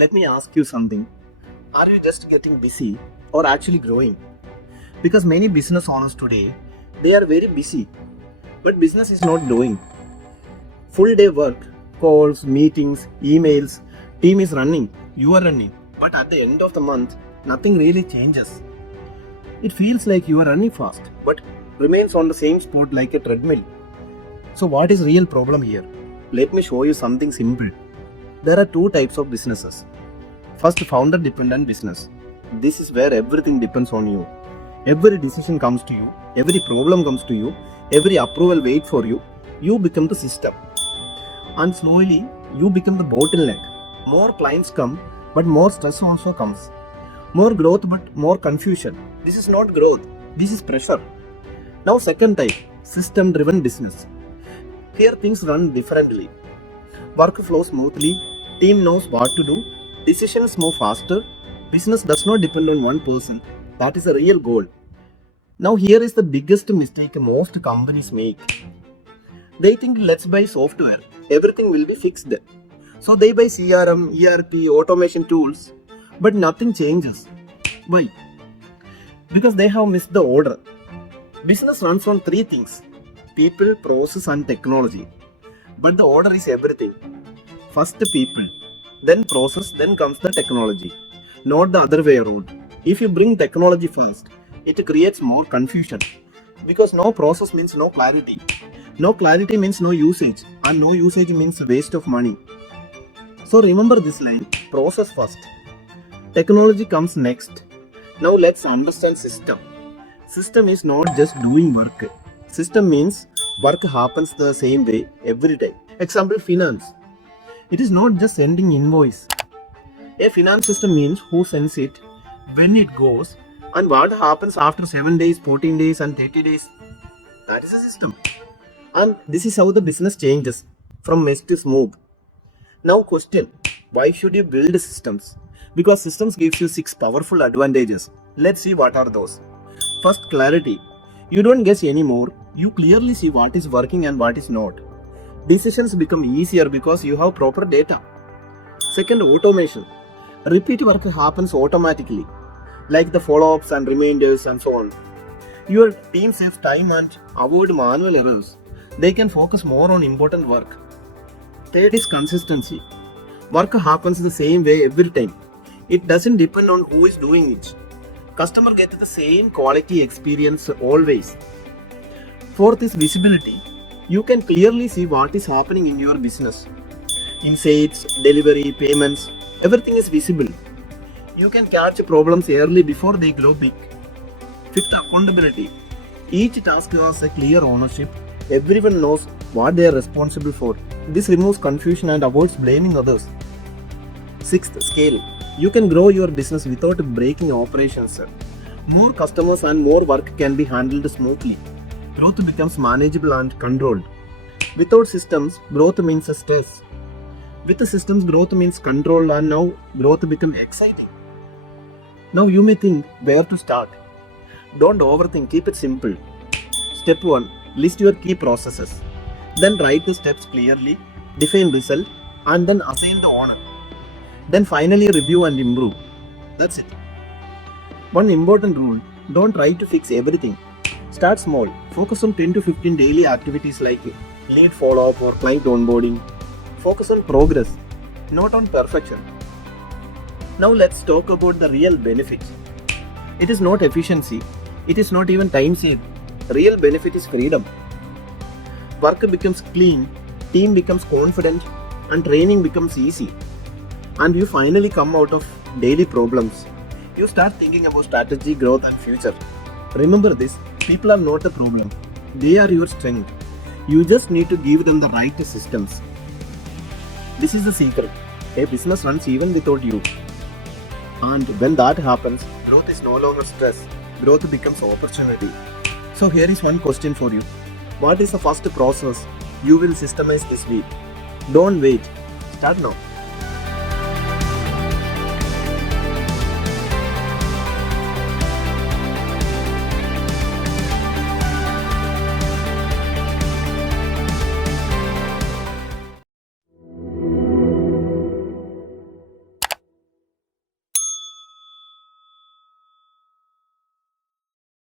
Let me ask you something. Are you just getting busy or actually growing? Because many business owners today, they are very busy, but business is not growing. Full day work, calls, meetings, emails, team is running, you are running. But at the end of the month, nothing really changes. It feels like you are running fast, but remains on the same spot like a treadmill. So what is real problem here? Let me show you something simple. There are two types of businesses. First, founder dependent business. This is where everything depends on you. Every decision comes to you, every problem comes to you, every approval waits for you. You become the system. And slowly, you become the bottleneck. More clients come, but more stress also comes. More growth, but more confusion. This is not growth, this is pressure. Now, second type, system driven business. Here things run differently. Work flows smoothly, team knows what to do, decisions move faster, business does not depend on one person. That is a real goal. Now here is the biggest mistake most companies make. They think let's buy software, everything will be fixed. So they buy CRM, ERP, automation tools, but nothing changes. Why? Because they have missed the order. Business runs on three things: people, process and technology. But the order is everything. First people, then process, then comes the technology. Not the other way around. If you bring technology first, it creates more confusion. Because no process means no clarity. No clarity means no usage. And no usage means waste of money. So remember this line, process first. Technology comes next. Now let's understand system. System is not just doing work. System means work happens the same way every time. Example, finance. It is not just sending invoice. A finance system means who sends it, when it goes, and what happens after 7 days, 14 days and 30 days. That is a system. And this is how the business changes from mess to smooth. Now question, why should you build systems? Because systems gives you 6 powerful advantages. Let's see what are those. First, clarity. You don't guess anymore. You clearly see what is working and what is not. Decisions become easier because you have proper data. Second, automation. Repeat work happens automatically, like the follow-ups and reminders and so on. Your team saves time and avoid manual errors. They can focus more on important work. Third is consistency. Work happens the same way every time. It doesn't depend on who is doing it. Customer gets the same quality experience always. Fourth is visibility. You can clearly see what is happening in your business. In sales, delivery, payments, everything is visible. You can catch problems early before they grow big. Fifth, accountability. Each task has a clear ownership. Everyone knows what they are responsible for. This removes confusion and avoids blaming others. Sixth, scale. You can grow your business without breaking operations. More customers and more work can be handled smoothly. Growth becomes manageable and controlled. Without systems, growth means stress. With the systems, growth means control, and now growth becomes exciting. Now you may think where to start. Don't overthink, keep it simple. Step 1. List your key processes. Then write the steps clearly, define result, and then assign the owner. Then finally review and improve. That's it. One important rule, don't try to fix everything. Start small. Focus on 10 to 15 daily activities like lead follow-up or client onboarding. Focus on progress, not on perfection. Now let's talk about the real benefits. It is not efficiency. It is not even time saved. Real benefit is freedom. Work becomes clean, team becomes confident, and training becomes easy. And you finally come out of daily problems. You start thinking about strategy, growth, and future. Remember this, people are not a problem. They are your strength. You just need to give them the right systems. This is the secret. A business runs even without you. And when that happens, growth is no longer stress. Growth becomes opportunity. So here is one question for you. What is the first process you will systemize this week? Don't wait. Start now.